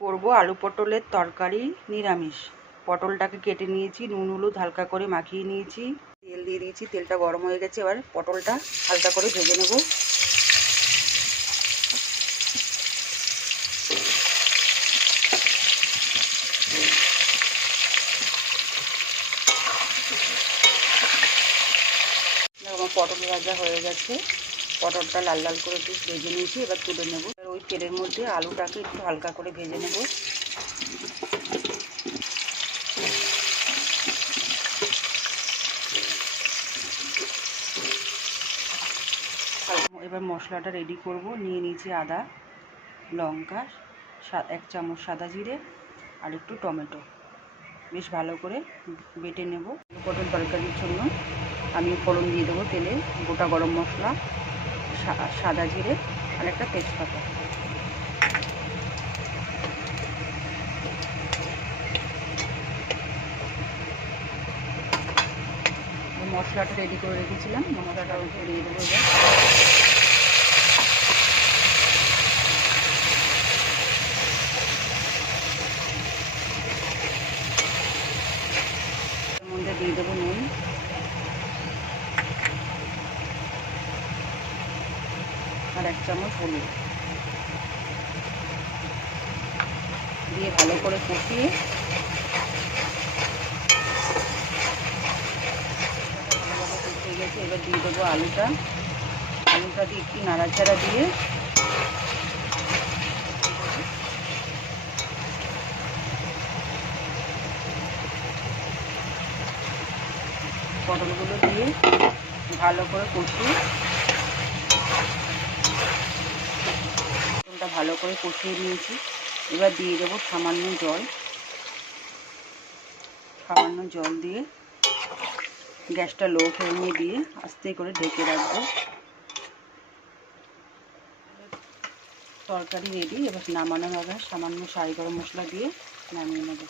করব আলু পটলের তরকারি নিরামিষ। পটলটাকে কেটে নিয়েছি, নুন হলুদ হালকা করে মাখিয়ে নিয়েছি, তেল দিয়ে দিয়েছি, তেলটা গরম হয়ে গেছে। এবার পটলটা হালকা করে ভেজে নেব। আমার পটল ভাজা হয়ে গেছে, পটলটা লাল লাল করে একটু ভেজে নিয়েছি, এবার তুলে নেব। ওই তেলের মধ্যে আলুটাকে একটু হালকা করে ভেজে নেব। এবার মশলাটা রেডি করব। নিয়ে নিয়েছি আদা, লঙ্কা, 1 চামচ সাদা জিরে আর একটু টমেটো, বেশ ভালো করে বেটে নেব। পটল তরকারির জন্য আমি ফোড়ন দিয়ে দেবো তেলে, গোটা গরম মশলা, সাদা জিরে আর একটা তেজপাতা। মশলাটা রেডি করে রেখেছিলাম, মশলাটা দিয়ে দেবো। এবার এর মধ্যে দিয়ে দেবো নুন, আর 1 চামচ হলুদ দিয়ে ভালো করে কষিয়ে কষিয়ে গেছে। এবার দিয়ে দেবো আলুটা দিয়ে একটু নাড়াচাড়া দিয়ে পটলগুলো দিয়ে ভালো করে কষিয়ে পটলটা ভালো করে কষিয়ে নিয়েছি। এবার দিয়ে দেবো সামান্য জল দিয়ে গ্যাসটা লো ফ্লেমে দিয়ে আস্তে করে ঢেকে রাখবো। তরকারি রেডি। এবার নামানোর আগে সামান্য গরম মশলা দিয়ে নামিয়ে নেব।